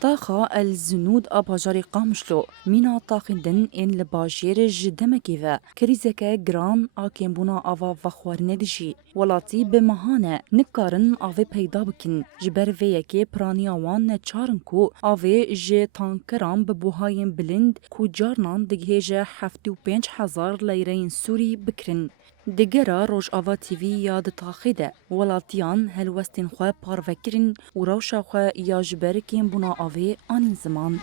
طاخا الزنود أباجاري قامشلو مينا طاقندن إن لباجير جدمكيذا كريزكا جران آكين بونا آفا فخوار ندجي ولاتي بمهانة نكارن آفي پیدا بكن جبر ويكي برانياوان نچارنكو آفي جي تانكران ببوهاين بلند كو جارنان دگهيجه 75,000 ليرين سوري بكرن دگرا روش آوا تیوی یاد تاخیده ولاتیان هلوستین خواه پاروکرین و روشا خواه یاجبرکین بنا آوه آنین زمان.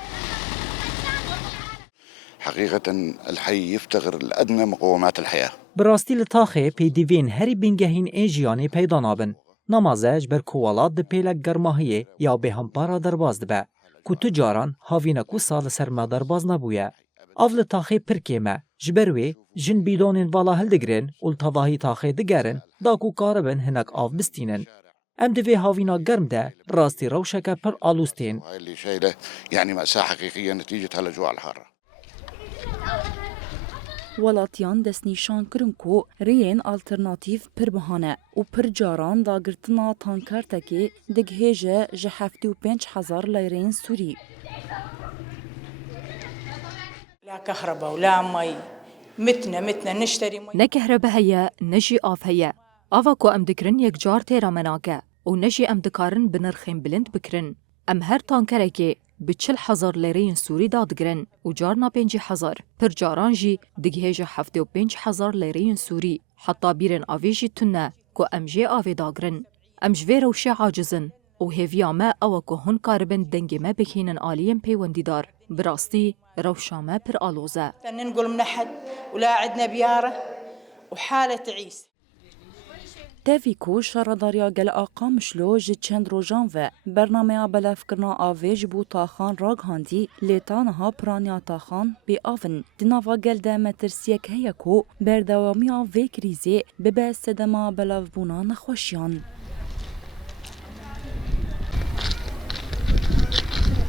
حقيقة الحي يفتقر لأدنى مقومات الحياة. براستي لتاخي پی دیوین هری بینگهین ایجیانی پیدا نابن. نمازج بر کوالات ده پیلک گرماهیه یا به همپارا درباز دبه. که تجاران هاوینکو سال سرمادر باز نبویه. اول تاخي پرکیمه جبروی جن بیدونین والا هلدگرین والتواهی تاخي دگرن داکو کاربن هنک آف بستینن. ام دوی هاوینا گرم ده راستی روشکه پر آلوستین. هاي اللي شايله يعني مأساة حقيقية نتيجة هالأجواء الحارة. ولاتیان دست نیشان کرن کو رین آلترناتیف پر بهانه و پر جاران دا گرتنا تانکارتکی دگهیجه جه 75,000 لیرین سوری. لا كهرباء ولا مي متنا نشتري مي نه كهرباء هيا نجي آف هيا آفاكو ام دكرن يك جار تيرا مناكا و نجي ام دكارن بنرخين بلند بكرن ام هر تانكركي ب40,000 ليرين سوري دادگرن و جارنا 5,000 پر جاران جي دگهيجه 75,000 ليرين سوري حتى بيرن آفيجي تنه كو ام جي آفي داگرن ام جوي روشي عاجزن و هيفيا ما اوكو هن كاربن دنگي ما بكينن آليين بيونديدار براستي روشا ما پر آلوزه ننقل من أحد ولا عندنا بيارة وحالة تعيس تافيكو شارداريا گل آقا مشلو جه چند روژان و برنامه بلافکرنا آوه جبو تاخان راگ هاندی لیتانها پرانیا تاخان بی آفن دناوا گل ده مترسیک هیکو بردوامی آوه کریزی ببه سدما بلافبونا نخوشیان.